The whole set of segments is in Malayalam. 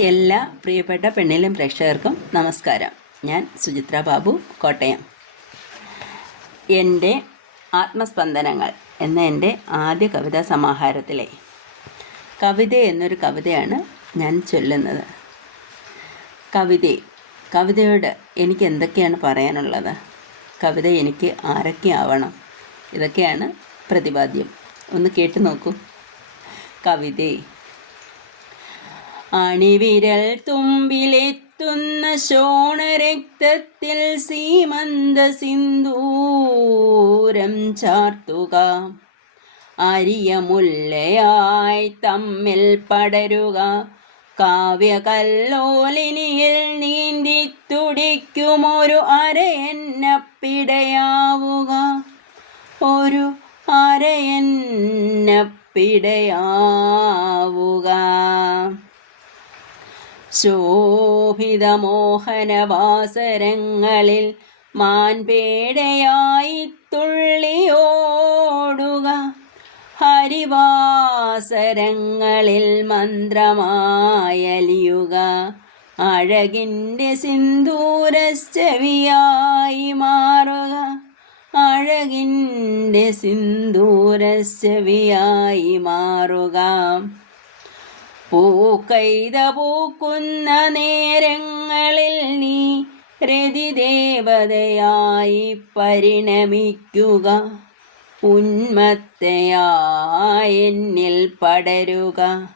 എല്ലാ പ്രിയപ്പെട്ട പെണ്ണിലും പ്രേക്ഷകർക്കും നമസ്കാരം. ഞാൻ സുചിത്ര ബാബു കോട്ടയം. എന്റെ ആത്മസ്പന്ദനങ്ങൾ എന്ന എന്റെ ആദ്യ കവിതാ സമാഹാരത്തിലെ കവിത എന്നൊരു കവിതയാണ് ഞാൻ ചൊല്ലുന്നത്. കവിത കവിതയോട് എനിക്ക് എന്തൊക്കെയാണ് പറയാനുള്ളത്? കവിത എനിക്ക് ആരൊക്കെ ആവണം? ഇതൊക്കെയാണ് പ്രതിപാദ്യം. ഒന്ന് കേട്ടു നോക്കൂ. കവിതേ അണിവിരൽ തുമ്പിലെത്തുന്ന ശോണരക്തത്തിൽ സീമന്ത സിന്ദൂരം ചാർത്തുക. അരിയ മുല്ലയായി തമ്മിൽ പടരുക. കാവ്യകല്ലോലിനിയിൽ നീന്തി തുടിക്കുമൊരു അരയന്നപ്പിടയാവുക ഒരു അരയന്നപ്പിടയാവുക ശോഭിതമോഹനവാസരങ്ങളിൽ മാൻപേടയായി തുള്ളിയോടുക. ഹരിവാസരങ്ങളിൽ മന്ത്രമായലിയുക. അഴകിന്റെ സിന്ദൂരശ്ചവിയായി മാറുക. അഴകിന്റെ സിന്ദൂരശ്ചവിയായി മാറുക. പൂക്കൈത പൂക്കുന്ന നേരങ്ങളിൽ നീ രതിദേവതയായി പരിണമിക്കുക. ഉന്മത്തയായെന്നിൽ പടരുക.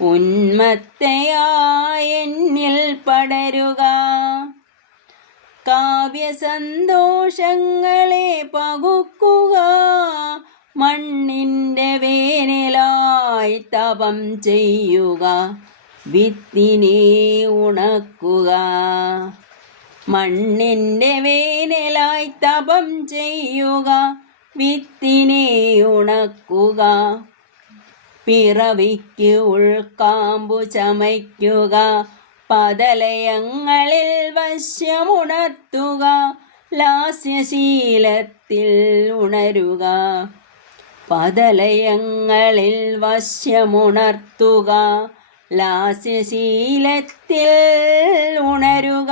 ഉന്മത്തയായെന്നിൽ പടരുക. കാവ്യസന്തോഷങ്ങളെ പകുക്കുക. മണ്ണിൻ തപം ചെയ്യുക വിത്തിനെ ഉണക്കുക. മണ്ണിന്റെ വേനലായി തപം ചെയ്യുക വിത്തിനെ ഉണക്കുക. പിറവിക്ക് ഉൾക്കാമ്പു ചമയ്ക്കുക പതലയങ്ങളിൽ വശ്യമുണർത്തുക ലാസ്യശീലത്തിൽ ഉണരുക. പതലയങ്ങളിൽ വശ്യമുണർത്തുക ലാസ്യശീലത്തിൽ ഉണരുക.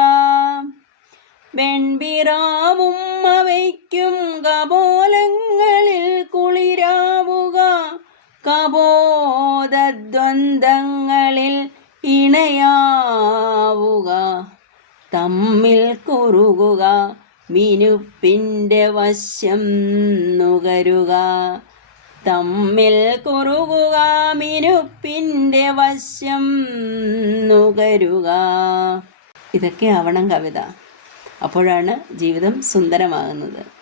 വെൺപിറാവും അവയ്ക്കും കപോലങ്ങളിൽ കുളിരാവുക. കബോധദ്വന്ദ്ങ്ങളിൽ ഇണയാവുക. തമ്മിൽ കുറുകുക മിനുപ്പിന്റെ വശം നുകരുക. തമ്മിൽ കുറുകുക മിനുപ്പിന്റെ വശ്യം നുകരുക. ഇതൊക്കെ ആവണം കവിത. അപ്പോഴാണ് ജീവിതം സുന്ദരമാകുന്നത്.